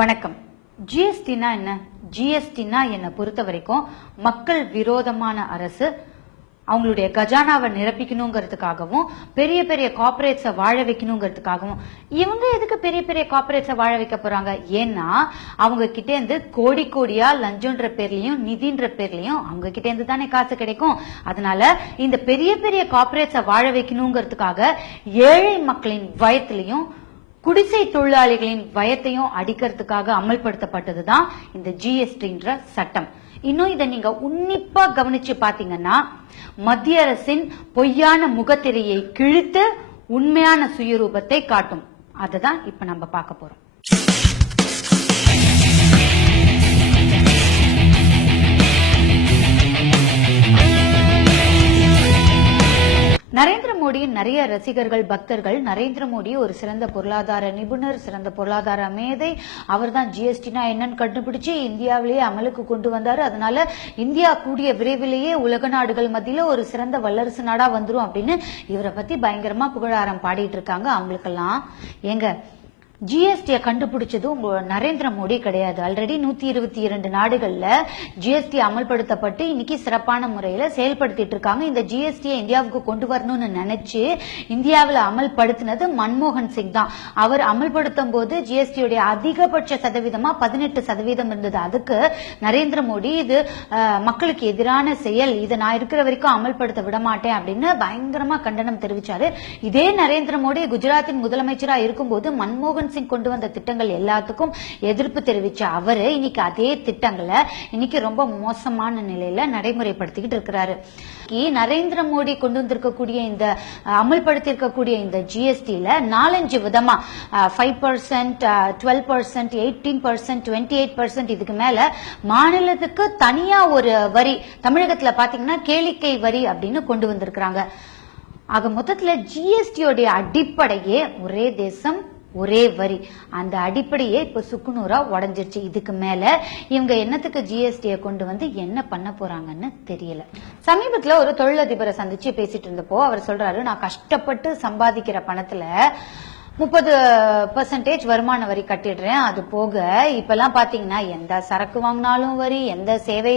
வணக்கம். ஜிஎஸ்டினா என்ன? ஜிஎஸ்டினா என்னை பொறுத்த வரைக்கும் மக்கள் விரோதமான அரசு அவங்களுடைய கஜானாவை நிரப்பிக்கணுங்கிறதுக்காகவும் பெரிய பெரிய கார்பரேட்ஸை வாழ வைக்கணுங்கிறதுக்காகவும். இவங்க எதுக்கு பெரிய பெரிய கார்பரேட்ஸை வாழ வைக்க போறாங்க? ஏன்னா அவங்க கிட்டே இருந்து கோடி கோடியா லஞ்சம்ன்ற பேர்லயும் நிதின்ற பேர்லயும் அவங்க கிட்டே இருந்து தானே காசு கிடைக்கும். அதனால இந்த பெரிய பெரிய கார்பரேட்ஸை வாழ வைக்கணுங்கிறதுக்காக ஏழை மக்களின் வயத்திலையும் குடிசை தொழிலாளிகளின் வயத்தையும் அடிக்கிறதுக்காக அமல்படுத்தப்பட்டதுதான் இந்த ஜிஎஸ்டின்ற சட்டம். இன்னும் இதை நீங்க உன்னிப்பா கவனிச்சு பாத்தீங்கன்னா மத்திய அரசின் பொய்யான முகத்திரையை கிழித்து உண்மையான சுயரூபத்தை காட்டும். அததான் இப்ப நம்ம பார்க்க போறோம். நரேந்திர மோடியின் நிறைய ரசிகர்கள், பக்தர்கள் நரேந்திர மோடி ஒரு சிறந்த பொருளாதார நிபுணர், சிறந்த பொருளாதார மேதை. அவர் தான் ஜிஎஸ்டினா என்னன்னு கண்டுபிடிச்சு இந்தியாவிலேயே அமலுக்கு கொண்டு வந்தாரு. அதனால இந்தியா கூடிய விரைவிலேயே உலக நாடுகள் மத்தியில ஒரு சிறந்த வல்லரசு நாடா வந்துரும் அப்படின்னு இவரை பத்தி பயங்கரமா புகழாரம் பாடிட்டு இருக்காங்க. அவங்களுக்கெல்லாம் ஏங்க ஜிஎஸ்டியை கண்டுபிடிச்சது நரேந்திர மோடி கிடையாது. ஆல்ரெடி 122 நாடுகள்ல ஜிஎஸ்டி அமல்படுத்தப்பட்டு இன்னைக்கு சிறப்பான முறையில செயல்படுத்திட்டு இருக்காங்க. இந்த ஜிஎஸ்டியை இந்தியாவுக்கு கொண்டு வரணும்னு நினைச்சு இந்தியாவில் அமல்படுத்தினது மன்மோகன் சிங் தான். அவர் அமல்படுத்தும் போது ஜிஎஸ்டியுடைய அதிகபட்ச சதவீதமா 18% இருந்தது. அதுக்கு நரேந்திர மோடி இது மக்களுக்கு எதிரான செயல், இதை நான் இருக்கிற வரைக்கும் அமல்படுத்த விட மாட்டேன் அப்படின்னு பயங்கரமா கண்டனம் தெரிவிச்சாரு. இதே நரேந்திர மோடி குஜராத்தின் முதலமைச்சரா இருக்கும்போது மன்மோகன் சிங் கொண்டு வந்த திட்டங்கள் எல்லாத்துக்கும் எதிர்ப்பு தெரிவிச்ச அவரு இன்னைக்கு அதே திட்டங்களை இன்னைக்கு ரொம்ப மோசமான நிலையில நடைமுறைப்படுத்திக்கிட்டு இருக்கிறாரு. நரேந்திர மோடி கொண்டு வந்திருக்கக்கூடிய இந்த அமல்படுத்திருக்கக்கூடிய இந்த ஜிஎஸ்டில 4-5 விதமா 5%, 12%, 18%, 28% இதுக்கு மேல மாநிலத்துக்கு தனியா ஒரு வரி, தமிழகத்துல பாத்தீங்கன்னா கேளிக்கை வரி அப்படின்னு கொண்டு வந்திருக்கிறாங்க. ஆக மொத்தத்துல ஜிஎஸ்டியோடைய அடிப்படையே ஒரே தேசம் ஒரே வரி, அந்த அடிப்படையே இப்ப சுக்குநூறா உடஞ்சிருச்சு. இதுக்கு மேல இவங்க என்னத்துக்கு ஜிஎஸ்டியை கொண்டு வந்து என்ன பண்ண போறாங்கன்னு தெரியல. சமீபத்துல ஒரு தொழிலதிபரை சந்திச்சு பேசிட்டு இருந்தப்போ அவர் சொல்றாரு, நான் கஷ்டப்பட்டு சம்பாதிக்கிற பணத்துல 30% வருமான வரி கட்டிடுறேன். அது போக இப்பெல்லாம் பாத்தீங்கன்னா எந்த சரக்கு வாங்கினாலும் வரி, எந்த சேவை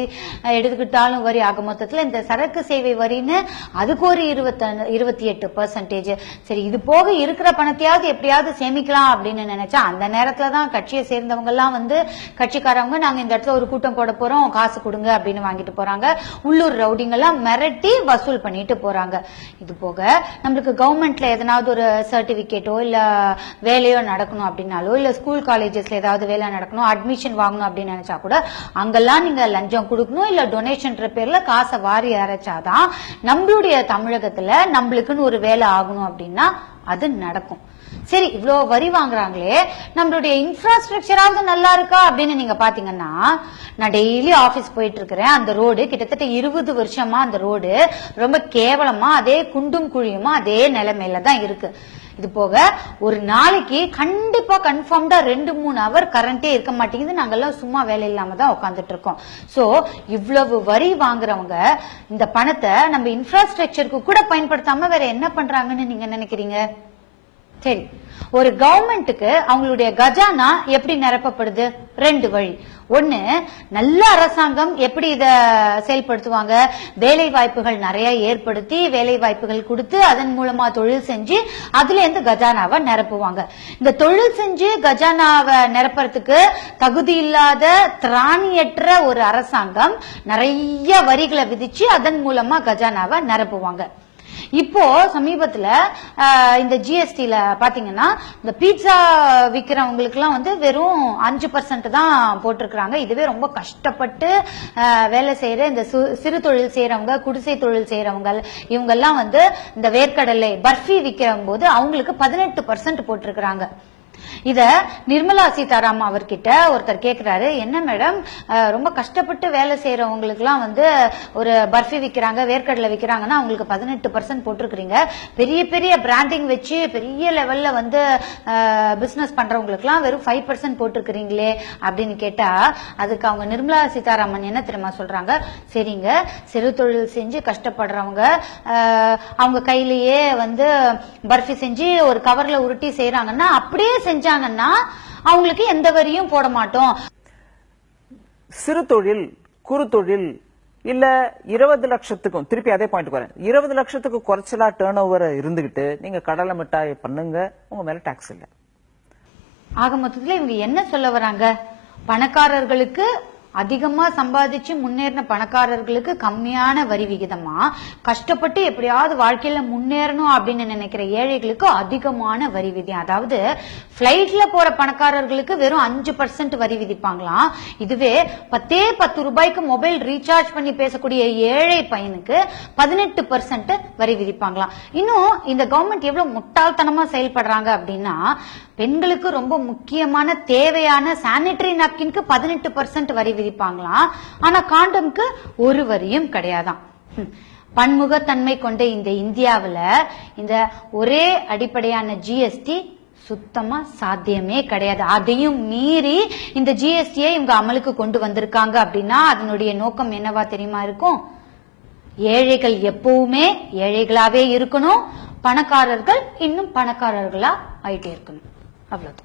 எடுத்துக்கிட்டாலும் வரி. ஆக மொத்தத்துல இந்த சரக்கு சேவை வரின்னு அதுக்கு ஒரு 28%. சரி, இது போக இருக்கிற பணத்தையாவது எப்படியாவது சேமிக்கலாம் அப்படின்னு நினைச்சா அந்த நேரத்துலதான் கட்சியை சேர்ந்தவங்க எல்லாம் வந்து கட்சிக்காரவங்க நாங்க இந்த இடத்துல ஒரு கூட்டம் போட போறோம், காசு கொடுங்க அப்படின்னு வாங்கிட்டு போறாங்க. உள்ளூர் ரவுடிங்க எல்லாம் மிரட்டி வசூல் பண்ணிட்டு போறாங்க. இது போக நம்மளுக்கு கவர்மெண்ட்ல எதனாவது ஒரு சர்டிபிகேட்டோ இல்ல வேலையோ நடக்கணும் அப்படின்னாலோ, இல்ல ஸ்கூல் காலேஜஸ்ல ஏதாவது வேலை நடக்கணும், அட்மிஷன் வாங்கணும் அப்படின்னு நினைச்சா கூட அங்கெல்லாம் நீங்க லஞ்சம் கொடுக்கணும், இல்ல டொனேஷன்ற பேர்ல காசை வாரி அரைச்சாதான் நம்மளுடைய தமிழகத்துல நம்மளுக்குன்னு ஒரு வேலை ஆகணும் அப்படின்னா அது நடக்கும். சரி, இவ்வளவு வரி வாங்குறாங்களே, நம்மளுடைய இன்ஃப்ராஸ்ட்ரக்சராவது நல்லா இருக்கா அப்படின்னு நீங்க பாத்தீங்கன்னா, நான் டெய்லி ஆபீஸ் போயிட்டு இருக்கிறேன். அந்த ரோடு கிட்டத்தட்ட 20 வருஷமா அந்த ரோடு ரொம்ப கேவலமா அதே குண்டும் குழியுமா அதே நிலைமையில தான் இருக்கு. இது போக ஒரு நாளைக்கு கண்டிப்பா கன்ஃபார்ம்டா 2-3 ஹவர் கரண்டே இருக்க மாட்டேங்குது. நாங்கெல்லாம் சும்மா வேலை இல்லாம தான் உட்காந்துட்டு இருக்கோம். சோ இவ்வளவு வரி வாங்குறவங்க இந்த பணத்தை நம்ம இன்ஃப்ராஸ்ட்ரக்சருக்கு கூட பயன்படுத்தாம வேற என்ன பண்றாங்கன்னு நீங்க நினைக்கிறீங்க? சரி, ஒரு கவர்மெண்ட்டுக்கு அவங்களுடைய கஜானா எப்படி நிரப்பப்படுது? 2 வழி. ஒண்ணு, நல்ல அரசாங்கம் எப்படி இத செயல்படுத்துவாங்க, வேலை வாய்ப்புகள் நிறைய ஏற்படுத்தி வேலை வாய்ப்புகள் கொடுத்து அதன் மூலமா தொழில் செஞ்சு அதுல இருந்து கஜானாவை நிரப்புவாங்க. இந்த தொழில் செஞ்சு கஜானாவை நிரப்புறதுக்கு தகுதி இல்லாத திராணியற்ற ஒரு அரசாங்கம் நிறைய வரிகளை விதிச்சு அதன் மூலமா கஜானாவை நிரப்புவாங்க. இப்போ சமீபத்துல இந்த ஜிஎஸ்டில பாத்தீங்கன்னா இந்த பீட்சா விக்கிறவங்களுக்கு எல்லாம் வந்து வெறும் 5% தான் போட்டிருக்கிறாங்க. இதுவே ரொம்ப கஷ்டப்பட்டு வேலை செய்யற இந்த சிறு தொழில் செய்யறவங்க, குடிசை தொழில் செய்யறவங்க, இவங்க எல்லாம் வந்து இந்த வேர்க்கடலை பர்ஃபி விக்கிற போது அவங்களுக்கு 18% போட்டிருக்கிறாங்க. இத நிர்மலா சீதாராமன் அவர்கிட்ட ஒருத்தர் கேக்குறாரு, என்ன மேடம் ரொம்ப கஷ்டப்பட்டு வேலை செய்யறவங்களுக்கு எல்லாம் வந்து ஒரு பர்ஃபி விக்கிறாங்க, வேர்க்கடலை விக்கிறாங்கன்னா அவங்களுக்கு 18% போட்டிருக்கிறீங்க, பெரிய பெரிய பிராண்டிங் வச்சு பெரிய லெவல்ல வந்து பிசினஸ் பண்றவங்களுக்கு எல்லாம் வெறும் 5% போட்டிருக்கிறீங்களே அப்படின்னு கேட்டா அதுக்கு அவங்க நிர்மலா சீதாராமன் என்ன தெரியுமா சொல்றாங்க, சரிங்க, சிறு தொழில் செஞ்சு கஷ்டப்படுறவங்க அவங்க கையிலேயே வந்து பர்ஃபி செஞ்சு ஒரு கவர்ல உருட்டி செய்யறாங்கன்னா அப்படியே செஞ்சாங்கன்னா அவங்களுக்கு எந்த வரியும் போட மாட்டோம். சிறு தொழில், குறு தொழில் இல்ல 20 லட்சத்துக்கும், திருப்பி அதே பாயிண்ட் வரேன், 20 லட்சத்துக்கு குறைச்சலா டர்ன் ஓவர் இருந்துகிட்டு நீங்க கடலை மிட்டாய் பண்ணுங்க, உங்க மேல டாக்ஸ் இல்ல. ஆக மொத்தத்துல இவங்க என்ன சொல்ல வராங்க, பணக்காரர்களுக்கு அதிகமா சம்பாதிச்சு முன்னேறின பணக்காரர்களுக்கு கம்மியான வரி விகிதமா, கஷ்டப்பட்டு எப்படியாவது வாழ்க்கையில முன்னேறணும் அப்படின்னு நினைக்கிற ஏழைகளுக்கு அதிகமான வரி விதியம். அதாவது பிளைட்ல போற பணக்காரர்களுக்கு வெறும் 5% வரி விதிப்பாங்களாம். இதுவே 10 ரூபாய்க்கு மொபைல் ரீசார்ஜ் பண்ணி பேசக்கூடிய ஏழை பையனுக்கு 18% வரி விதிப்பாங்களாம். இன்னும் இந்த கவர்மெண்ட் எவ்வளவு முட்டாள்தனமா செயல்படுறாங்க அப்படின்னா, பெண்களுக்கு ரொம்ப முக்கியமான தேவையான சானிட்டரி நாப்கின்க்கு 18% வரி விதிப்பாங்களாம். ஆனா காண்டம்க்கு ஒரு வரியும் கிடையாதான். பன்முகத்தன்மை கொண்ட இந்த இந்தியாவில் இந்த ஒரே அடிப்படையான ஜிஎஸ்டி சுத்தமா சாத்தியமே கிடையாது. அதையும் மீறி இந்த ஜிஎஸ்டியை இவங்க அமலுக்கு கொண்டு வந்திருக்காங்க அப்படின்னா அதனுடைய நோக்கம் என்னவா தெரியுமா இருக்கும், ஏழைகள் எப்பவுமே ஏழைகளாவே இருக்கணும், பணக்காரர்கள் இன்னும் பணக்காரர்களா ஆயிட்டே இருக்கணும். அவ்வளவு.